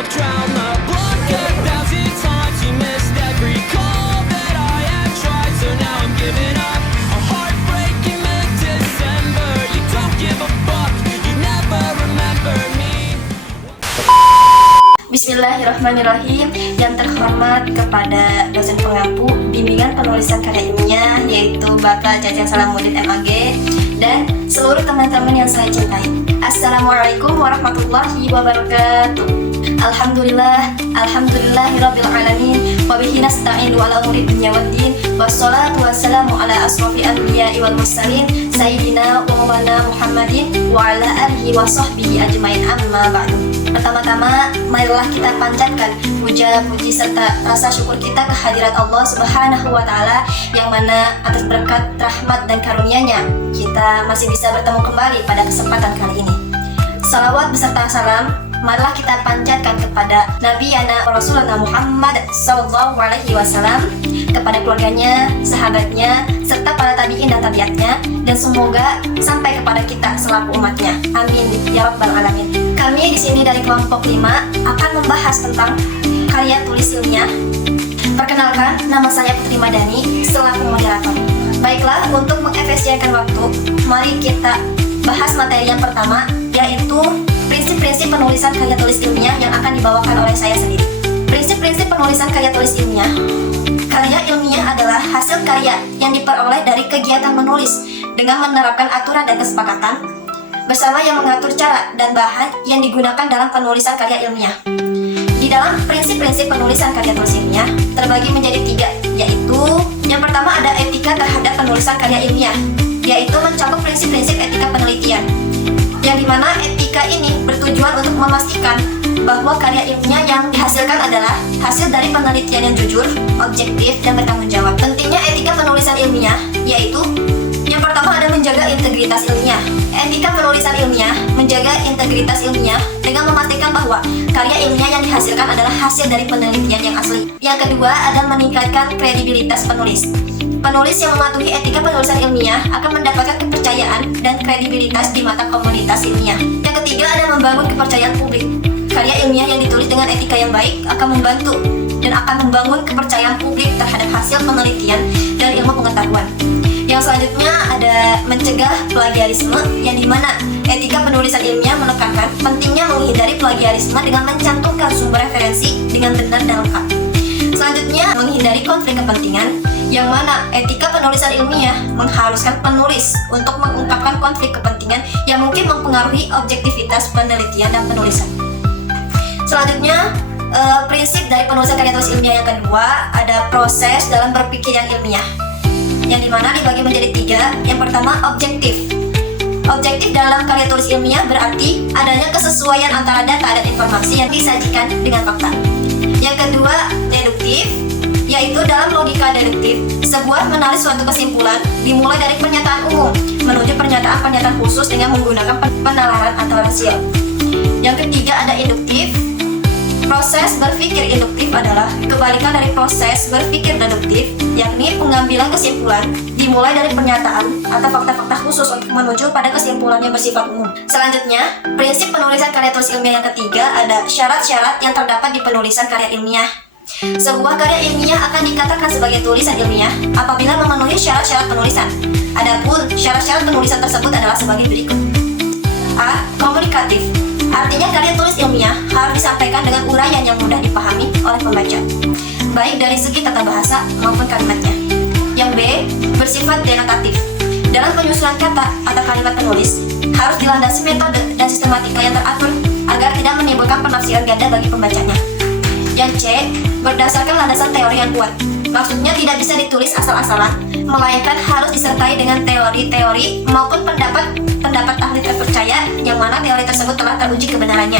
I'll drown the blood 1,000 times. You missed every call that I had tried, so now I'm giving up. A heartbreaking mid-December. You don't give a fuck, you never remember me. Bismillahirrahmanirrahim. Yang terhormat kepada dosen pengampu bimbingan penulisan karya ilmiah, yaitu Bapak Jajang Salamuddin MAG, dan seluruh teman-teman yang saya cintai. Assalamualaikum warahmatullahi wabarakatuh. Alhamdulillahirabbil alamin, wa bihi nasta'inu ala umuri dunya waddin, wassalatu wassalamu ala asrofil anbiya'i wal mursalin, sayyidina wa maulana Muhammadin wa ala alihi wa sahbihi ajmain, amma ba'du. Pertama-tama, marilah kita panjatkan puja-puji serta rasa syukur kita kehadirat Allah Subhanahu wa Ta'ala, yang mana atas berkat rahmat dan karunia-Nya kita masih bisa bertemu kembali pada kesempatan kali ini. Salawat beserta salam marilah kita panjatkan kepada Nabi Yana Rasulullah Muhammad Sallallahu Alaihi Wasallam, kepada keluarganya, sahabatnya, serta para tabi'in dan tabiatnya, dan semoga sampai kepada kita selaku umatnya. Amin ya rabbal alamin. Kami di sini dari kelompok 5 akan membahas tentang karya tulis ilmiah. Perkenalkan, nama saya Putri Madani selaku moderator. Baiklah, untuk mengefisienkan waktu, mari kita bahas materi yang pertama, yaitu prinsip-prinsip penulisan karya tulis ilmiah yang akan dibawakan oleh saya sendiri. Prinsip-prinsip penulisan karya tulis ilmiah. Karya ilmiah adalah hasil karya yang diperoleh dari kegiatan menulis dengan menerapkan aturan dan kesepakatan bersama yang mengatur cara dan bahan yang digunakan dalam penulisan karya ilmiah. Di dalam prinsip-prinsip penulisan karya tulis ilmiah terbagi menjadi 3, yaitu yang pertama ada etika terhadap penulisan karya ilmiah, yaitu mencakup prinsip-prinsip etika penelitian, yang dimana etika ini bertujuan untuk memastikan bahwa karya ilmiah yang dihasilkan adalah hasil dari penelitian yang jujur, objektif, dan bertanggung jawab. Pentingnya etika penulisan ilmiah, yaitu yang pertama ada menjaga integritas ilmiah. Etika penulisan ilmiah menjaga integritas ilmiah dengan memastikan bahwa karya ilmiah yang dihasilkan adalah hasil dari penelitian yang asli. Yang kedua ada meningkatkan kredibilitas penulis. Penulis yang mematuhi etika penulisan ilmiah akan mendapatkan kepercayaan dan kredibilitas di mata komunitas ilmiah. Yang ketiga ada membangun kepercayaan publik. Karya ilmiah yang ditulis dengan etika yang baik akan membantu dan akan membangun kepercayaan publik terhadap hasil penelitian dan ilmu pengetahuan. Yang selanjutnya ada mencegah plagiarisme, yang dimana etika penulisan ilmiah menekankan pentingnya menghindari plagiarisme dengan mencantumkan sumber referensi dengan benar dan lengkap. Selanjutnya menghindari konflik kepentingan, yang mana etika penulisan ilmiah mengharuskan penulis untuk mengungkapkan konflik kepentingan yang mungkin mempengaruhi objektivitas penelitian dan penulisan. Selanjutnya prinsip dari penulisan karya tulis ilmiah yang kedua ada proses dalam berpikir yang ilmiah, yang dimana dibagi menjadi 3. Yang pertama objektif. Objektif dalam karya tulis ilmiah berarti adanya kesesuaian antara data dan informasi yang disajikan dengan fakta. Yang kedua deduktif, yaitu dalam logika deduktif sebuah menarik suatu kesimpulan dimulai dari pernyataan umum menuju pernyataan-pernyataan khusus dengan menggunakan penalaran atau rasio. Yang ketiga ada induktif. Proses berpikir induktif adalah kebalikan dari proses berpikir deduktif, yakni pengambilan kesimpulan dimulai dari pernyataan atau fakta-fakta khusus untuk menuju pada kesimpulan yang bersifat umum. Selanjutnya, prinsip penulisan karya tulis ilmiah yang ketiga ada syarat-syarat yang terdapat di penulisan karya ilmiah. Sebuah karya ilmiah akan dikatakan sebagai tulisan ilmiah apabila memenuhi syarat-syarat penulisan. Adapun syarat-syarat penulisan tersebut adalah sebagai berikut. A. Komunikatif. Artinya karya tulis ilmiah harus disampaikan dengan uraian yang mudah dipahami oleh pembaca, baik dari segi tata bahasa maupun kalimatnya. Yang B. Bersifat denotatif. Dalam penyusunan kata atau kalimat penulis harus dilandasi metode dan sistematika yang teratur agar tidak menimbulkan penafsiran ganda bagi pembacanya. Yang C. Berdasarkan landasan teori yang kuat. Maksudnya tidak bisa ditulis asal-asalan, melainkan harus disertai dengan teori-teori maupun pendapat ahli terpercaya yang mana teori tersebut telah teruji kebenarannya.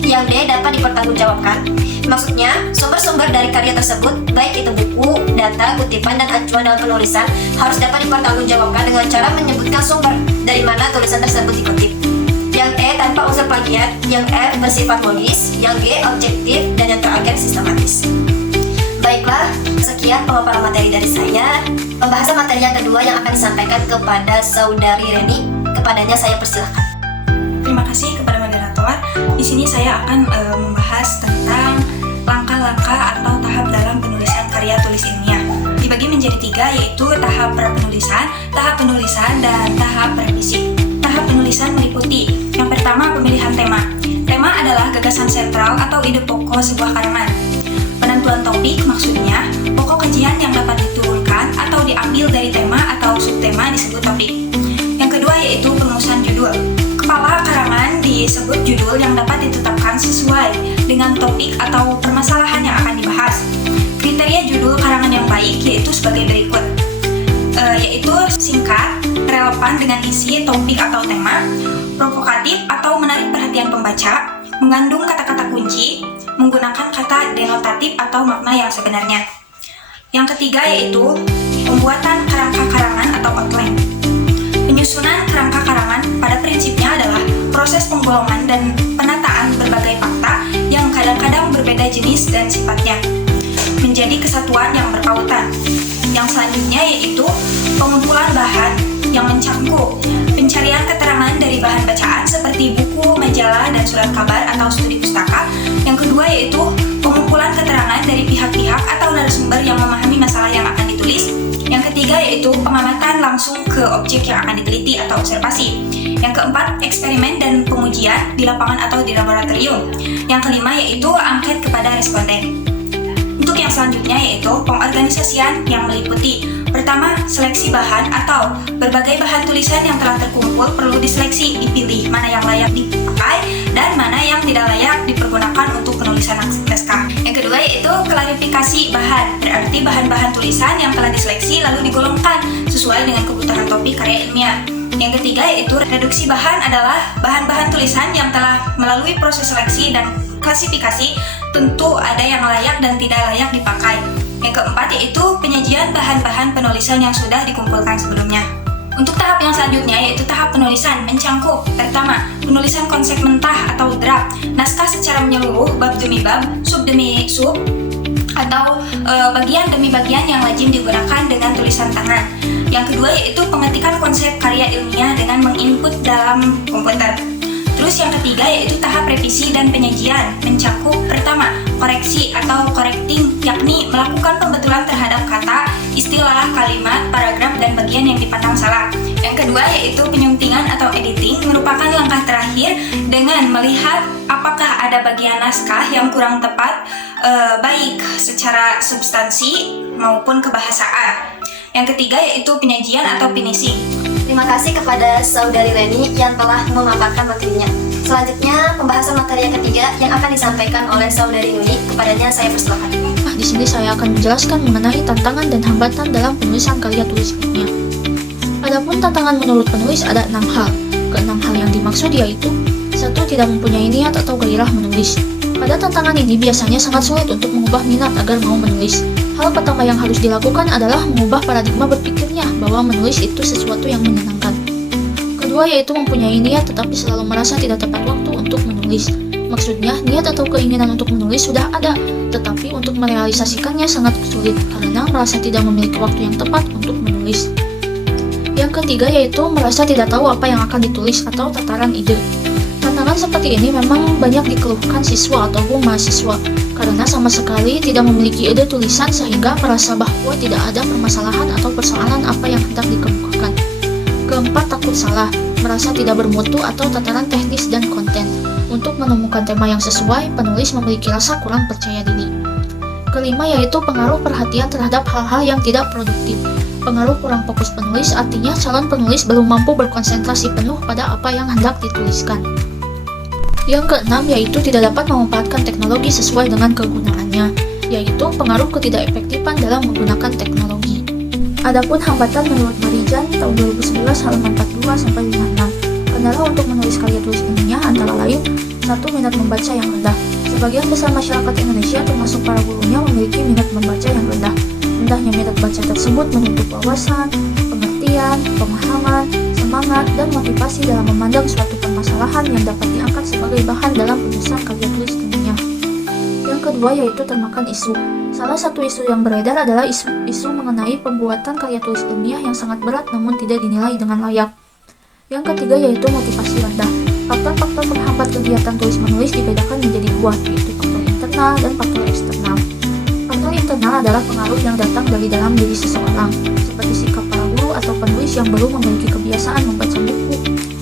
Yang D. Dapat dipertanggungjawabkan. Maksudnya, sumber-sumber dari karya tersebut, baik itu buku, data, kutipan, dan acuan dalam penulisan, harus dapat dipertanggungjawabkan dengan cara menyebutkan sumber dari mana tulisan tersebut dikutip. Yang E. Tanpa unsur plagiat. Yang F. Bersifat logis. Yang G. Objektif. Dan yang terakhir sistematis. Baiklah, sekian pemaparan materi dari saya. Pembahasan materi yang kedua yang akan disampaikan kepada Saudari Reni. Kepadanya saya persilahkan. Terima kasih kepada moderator. Di sini saya akan membahas tentang langkah-langkah atau tahap dalam penulisan karya tulis ilmiah. Dibagi menjadi 3, yaitu tahap penulisan, dan tahap revisi. Tahap penulisan meliputi yang pertama, pemilihan tema. Tema adalah gagasan sentral atau ide pokok sebuah karangan. Penentuan topik maksudnya pokok kajian yang dapat diturunkan atau diambil dari tema atau subtema disebut topik. Yang kedua yaitu perumusan judul. Kepala karangan disebut judul yang dapat ditetapkan sesuai dengan topik atau permasalahan yang akan dibahas. Kriteria judul karangan yang baik yaitu sebagai berikut, yaitu singkat, relevan dengan isi, topik atau tema, provokatif atau menarik perhatian pembaca, mengandung kata-kata kunci, menggunakan kata denotatif atau makna yang sebenarnya. Yang ketiga yaitu pembuatan kerangka karangan atau outline. Penyusunan kerangka karangan pada prinsipnya adalah proses penggolongan dan penataan berbagai fakta yang kadang-kadang berbeda jenis dan sifatnya menjadi kesatuan yang berpautan. Yang selanjutnya yaitu pengumpulan bahan yang mencakup pencarian keterangan dari bahan bacaan seperti buku, majalah, dan surat kabar atau studi pustaka. Yang kedua yaitu pengumpulan keterangan dari pihak-pihak atau narasumber yang memahami masalah yang akan ditulis. Yang ketiga yaitu pengamatan langsung ke objek yang akan diteliti atau observasi. Yang keempat, eksperimen dan pengujian di lapangan atau di laboratorium. Yang kelima yaitu angket kepada responden. Untuk yang selanjutnya yaitu pengorganisasian yang meliputi pertama, seleksi bahan atau berbagai bahan tulisan yang telah terkumpul perlu diseleksi, dipilih mana yang layak dipakai dan mana yang tidak layak dipergunakan untuk penulisan naskah. Yang kedua yaitu klarifikasi bahan, berarti bahan-bahan tulisan yang telah diseleksi lalu digolongkan sesuai dengan kebutuhan topik karya ilmiah. Yang ketiga yaitu reduksi bahan adalah bahan-bahan tulisan yang telah melalui proses seleksi dan klasifikasi, tentu ada yang layak dan tidak layak dipakai. Yang keempat yaitu penyajian bahan-bahan penulisan yang sudah dikumpulkan sebelumnya. Untuk tahap yang selanjutnya yaitu tahap penulisan mencakup pertama, penulisan konsep mentah atau draft, naskah secara menyeluruh, bab demi bab, sub demi sub, atau bagian demi bagian yang lazim digunakan dengan tulisan tangan. Yang kedua yaitu pengetikan konsep karya ilmiah dengan menginput dalam komputer. Terus yang ketiga yaitu tahap revisi dan penyajian, mencakup pertama, koreksi atau correcting, yakni melakukan pembetulan terhadap kata, istilah, kalimat, paragraf, dan bagian yang dipandang salah. Yang kedua yaitu penyuntingan atau editing, merupakan langkah terakhir dengan melihat apakah ada bagian naskah yang kurang tepat, baik secara substansi maupun kebahasaan. Yang ketiga yaitu penyajian atau finishing. Terima kasih kepada Saudari Leni yang telah memaparkan materinya. Selanjutnya, pembahasan materi yang ketiga yang akan disampaikan oleh Saudari Nuni. Kepadanya saya persilakan. Di sini saya akan menjelaskan mengenai tantangan dan hambatan dalam penulisan karya tulis ilmiah. Adapun tantangan menurut penulis ada 6 hal. Keenam hal yang dimaksud yaitu 1. Tidak mempunyai niat atau gairah menulis. Pada tantangan ini biasanya sangat sulit untuk mengubah minat agar mau menulis. Hal pertama yang harus dilakukan adalah mengubah paradigma berpikirnya bahwa menulis itu sesuatu yang menyenangkan. Kedua yaitu mempunyai niat tetapi selalu merasa tidak tepat waktu untuk menulis. Maksudnya, niat atau keinginan untuk menulis sudah ada, tetapi untuk merealisasikannya sangat sulit karena merasa tidak memiliki waktu yang tepat untuk menulis. Yang ketiga yaitu merasa tidak tahu apa yang akan ditulis atau tataran ide. Tantangan seperti ini memang banyak dikeluhkan siswa ataupun mahasiswa karena sama sekali tidak memiliki ide tulisan sehingga merasa bahwa tidak ada permasalahan atau persoalan apa yang hendak dikemukakan. Keempat, takut salah, merasa tidak bermutu atau tataran teknis dan konten. Untuk menemukan tema yang sesuai, penulis memiliki rasa kurang percaya diri. Kelima yaitu pengaruh perhatian terhadap hal-hal yang tidak produktif. Pengaruh kurang fokus penulis artinya calon penulis belum mampu berkonsentrasi penuh pada apa yang hendak dituliskan. Yang keenam yaitu tidak dapat memanfaatkan teknologi sesuai dengan kegunaannya, yaitu pengaruh ketidakefektifan dalam menggunakan teknologi. Adapun hambatan menurut Marijan tahun 2011 halaman 42-56. Kendala untuk menulis karya tulis ilmiah antara lain 1. Minat membaca yang rendah. Sebagian besar masyarakat Indonesia termasuk para gurunya memiliki minat membaca yang rendah. Rendahnya minat baca tersebut menutup wawasan, pengertian, pemahaman, semangat, dan motivasi dalam memandang suatu permasalahan yang dapat diangkat sebagai bahan dalam penulisan karya tulis ilmiah. Yang kedua yaitu termakan isu. Salah satu isu yang beredar adalah isu mengenai pembuatan karya tulis ilmiah yang sangat berat namun tidak dinilai dengan layak. Yang ketiga yaitu motivasi rendah. Faktor-faktor penghambat kegiatan tulis-menulis dibedakan menjadi dua, yaitu faktor internal dan faktor eksternal. Faktor internal adalah pengaruh yang datang dari dalam diri seseorang, seperti sikap para guru atau penulis yang belum memiliki kebiasaan membaca buku,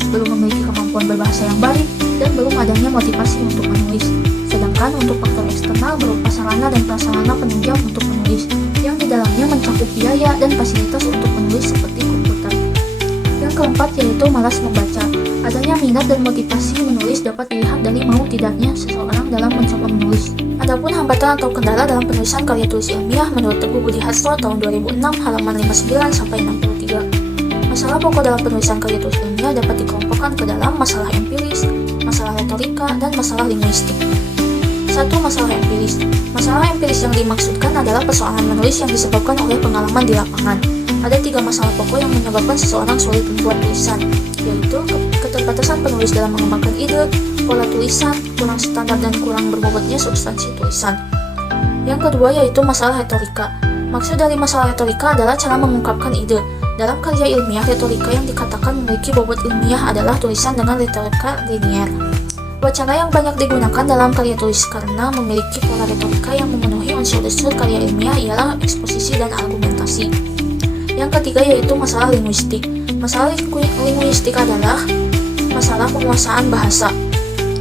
belum memiliki kemampuan berbahasa yang baik, dan belum adanya motivasi untuk menulis. Sedangkan untuk faktor eksternal berupa sarana dan prasarana penunjang untuk menulis, yang di dalamnya mencakup biaya dan fasilitas untuk menulis seperti komputer. Yang keempat yaitu malas membaca. Adanya minat dan motivasi menulis dapat dilihat dari mau tidaknya seseorang dalam mencoba menulis. Adapun hambatan atau kendala dalam penulisan karya tulis ilmiah menurut Teguh Budi Harto tahun 2006 halaman 59-63. Masalah pokok dalam penulisan karya tulis ilmiah dapat dikelompokkan ke dalam masalah empiris, masalah retorika, dan masalah linguistik. 1. Masalah empiris. Masalah empiris yang dimaksudkan adalah persoalan menulis yang disebabkan oleh pengalaman di lapangan. Ada 3 masalah pokok yang menyebabkan seseorang sulit membuat tulisan, yaitu keterbatasan penulis dalam mengembangkan ide, pola tulisan, kurang standar dan kurang berbobotnya substansi tulisan. Yang kedua yaitu masalah retorika. Maksud dari masalah retorika adalah cara mengungkapkan ide. Dalam karya ilmiah, retorika yang dikatakan memiliki bobot ilmiah adalah tulisan dengan retorika linier. Wacana yang banyak digunakan dalam karya tulis karena memiliki pola retorika yang memenuhi unsur-unsur karya ilmiah ialah eksposisi dan argumentasi. Yang ketiga yaitu masalah linguistik. Masalah linguistik adalah masalah penguasaan bahasa.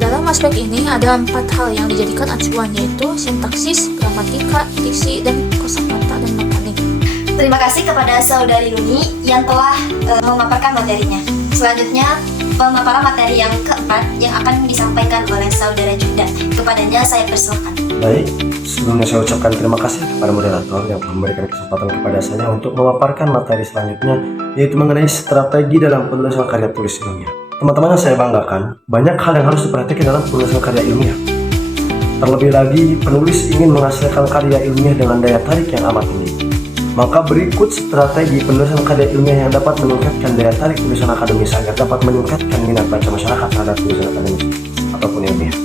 Dalam aspek ini ada 4 hal yang dijadikan acuan, yaitu sintaksis, gramatika, diksi, dan kosakata dan mekanik. Terima kasih kepada Saudari Luni yang telah memaparkan materinya. Selanjutnya, pemaparan materi yang keempat yang akan disampaikan oleh Saudara Juda. Kepadanya saya persilakan. Baik, sebelumnya saya ucapkan terima kasih kepada moderator yang telah memberikan kesempatan kepada saya untuk memaparkan materi selanjutnya, yaitu mengenai strategi dalam penulisan karya tulis ilmiah. Teman-teman yang saya banggakan, banyak hal yang harus diperhatikan dalam penulisan karya ilmiah. Terlebih lagi, penulis ingin menghasilkan karya ilmiah dengan daya tarik yang amat tinggi. Maka berikut strategi penulisan karya ilmiah yang dapat meningkatkan daya tarik tulisan akademis agar dapat meningkatkan minat baca masyarakat terhadap tulisan akademis ataupun ilmiah.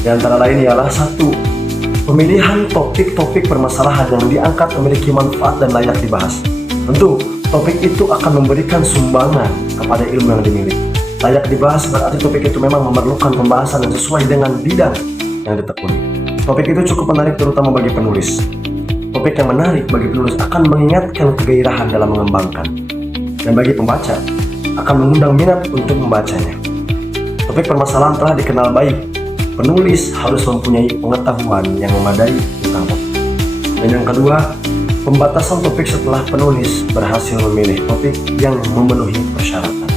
Di antara lain ialah 1. Pemilihan topik-topik permasalahan yang diangkat memiliki manfaat dan layak dibahas. Tentu, topik itu akan memberikan sumbangan kepada ilmu yang dimiliki. Layak dibahas berarti topik itu memang memerlukan pembahasan yang sesuai dengan bidang yang ditekuni. Topik itu cukup menarik terutama bagi penulis. Topik yang menarik bagi penulis akan mengingatkan kegairahan dalam mengembangkan, dan bagi pembaca akan mengundang minat untuk membacanya. Topik permasalahan telah dikenal baik. Penulis harus mempunyai pengetahuan yang memadai tentang topik. Dan yang kedua, pembatasan topik setelah penulis berhasil memilih topik yang memenuhi persyaratan.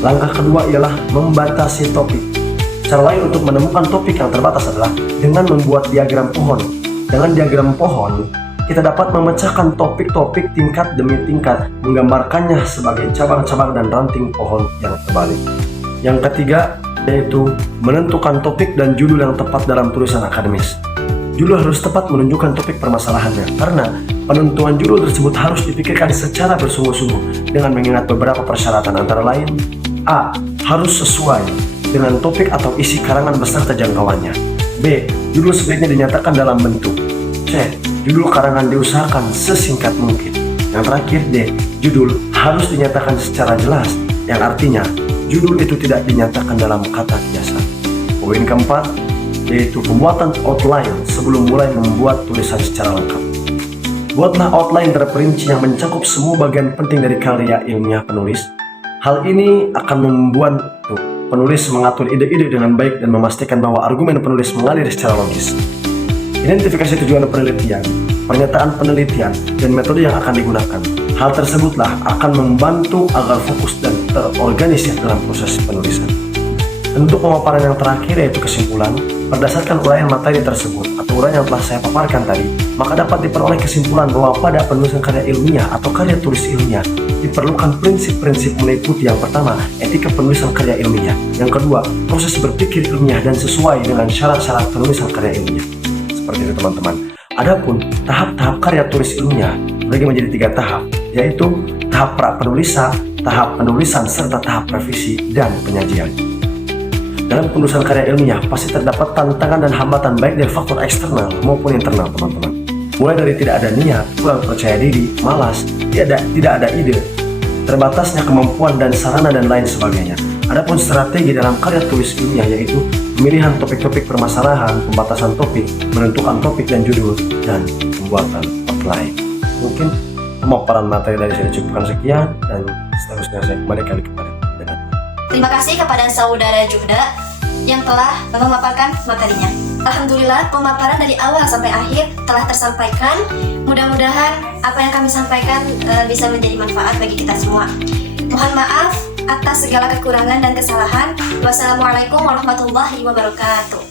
Langkah kedua ialah membatasi topik. Cara lain untuk menemukan topik yang terbatas adalah dengan membuat diagram pohon. Dengan diagram pohon, kita dapat memecahkan topik-topik tingkat demi tingkat, menggambarkannya sebagai cabang-cabang dan ranting pohon yang terbalik. Yang ketiga, yaitu menentukan topik dan judul yang tepat dalam tulisan akademis. Judul harus tepat menunjukkan topik permasalahannya, karena penentuan judul tersebut harus dipikirkan secara bersungguh-sungguh dengan mengingat beberapa persyaratan, antara lain: A. Harus sesuai dengan topik atau isi karangan beserta jangkauannya. B. Judul sebaiknya dinyatakan dalam bentuk. C. Judul karangan diusahakan sesingkat mungkin. Yang terakhir D. Judul harus dinyatakan secara jelas, yang artinya judul itu tidak dinyatakan dalam kata biasa. Poin keempat yaitu pembuatan outline sebelum mulai membuat tulisan secara lengkap. Buatlah outline terperinci yang mencakup semua bagian penting dari karya ilmiah penulis. Hal ini akan membuat penulis mengatur ide-ide dengan baik dan memastikan bahwa argumen penulis mengalir secara logis. Identifikasi tujuan penelitian, pernyataan penelitian, dan metode yang akan digunakan. Hal tersebutlah akan membantu agar fokus dan terorganisir dalam proses penulisan. Untuk pemaparan yang terakhir yaitu kesimpulan, berdasarkan uraian materi tersebut atau uraian yang telah saya paparkan tadi, maka dapat diperoleh kesimpulan bahwa pada penulisan karya ilmiah atau karya tulis ilmiah diperlukan prinsip-prinsip meliputi: yang pertama, etika penulisan karya ilmiah; yang kedua, proses berpikir ilmiah dan sesuai dengan syarat-syarat penulisan karya ilmiah. Seperti itu teman-teman. Adapun tahap-tahap karya tulis ilmiah bagi menjadi 3 tahap, yaitu tahap pra-penulisan, tahap penulisan, serta tahap revisi dan penyajian. Dalam penulisan karya ilmiah pasti terdapat tantangan dan hambatan baik dari faktor eksternal maupun internal teman-teman. Mulai dari tidak ada niat, kurang percaya diri, malas, tidak ada ide, terbatasnya kemampuan dan sarana dan lain sebagainya. Adapun strategi dalam karya tulis ilmiah yaitu pemilihan topik-topik permasalahan, pembatasan topik, menentukan topik dan judul, dan pembuatan outline. Mungkin pemaparan materi dari saya cukupkan sekian, dan seterusnya saya kembalikan kepada Juhda. Terima kasih kepada saudara Juhda yang telah memaparkan materinya. Alhamdulillah, pemaparan dari awal sampai akhir telah tersampaikan. Mudah-mudahan apa yang kami sampaikan bisa menjadi manfaat bagi kita semua. Mohon maaf atas segala kekurangan dan kesalahan. Wassalamualaikum warahmatullahi wabarakatuh.